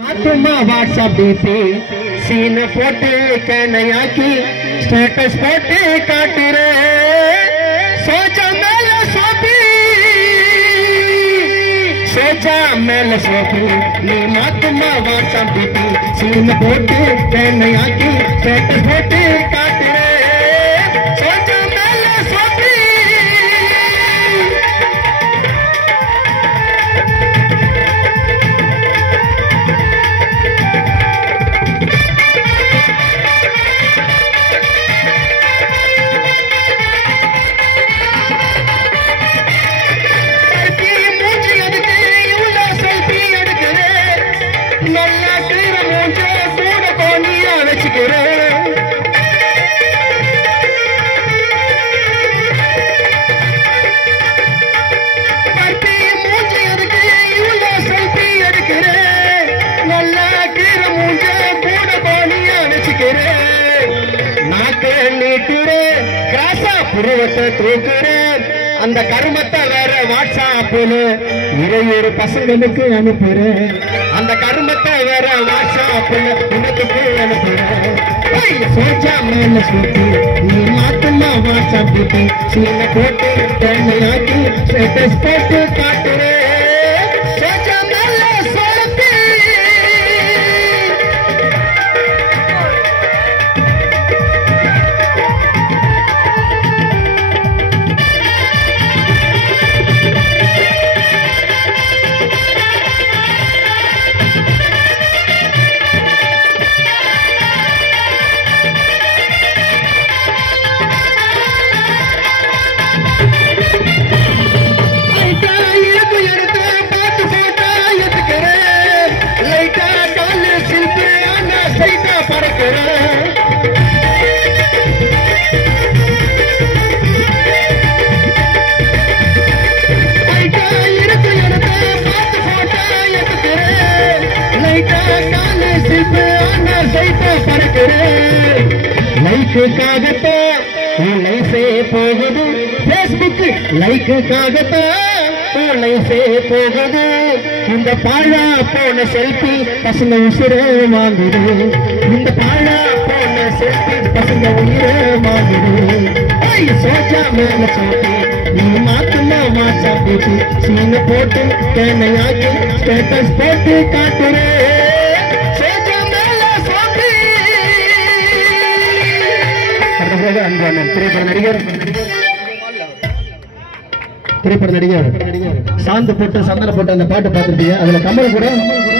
तुम्हारा WhatsApp DP scene फोटे कहना की स्टेटस फोटे काट रहे सोचा मैल सोपी नीमा तुम्हारा व्हाट्सएप डीपी सीन फोटे कहना की स्टेटस फोटे काट रहे सोचा मैल सोपी அந்த கருமத்தை வேற வாட்ஸ்அப்ல இறையூறு பசங்களுக்கு அனுப்புறேன் அந்த கருமத்தை வேற வாட்ஸ்அப்ல உனக்கு அனுப்புறேன் सोचा मैंने सोची நீ மாத்தமா வாட்ஸ்அப் டீப்பி சீன போட்டு தன்னையா की स्टेटस போட்டு காட்டுறே सोचा मैंने सोची லைஃபே போகுது பேஸ்புக் லைக்காகத்தா லைஃபே போகுது இந்த பாழா போன செல்ஃபி பசங்க உசுரே வாங்குது இந்த பாழா போன செல்ஃபி பசங்க உயிரே வாங்குது சோச்சா மேல சோட்டி நீ மாத்தமா வாட்ஸ்அப் டீப்பி சீன போட்டு கேனையாக்கி ஸ்டேட்டஸ் போட்டு காட்டுறே திரைப்பட நடிகர் சாந்து போட்டு சந்தன போட்டு அந்த பாட்டு பார்த்துருப்பீங்க அதுல கமல் கூட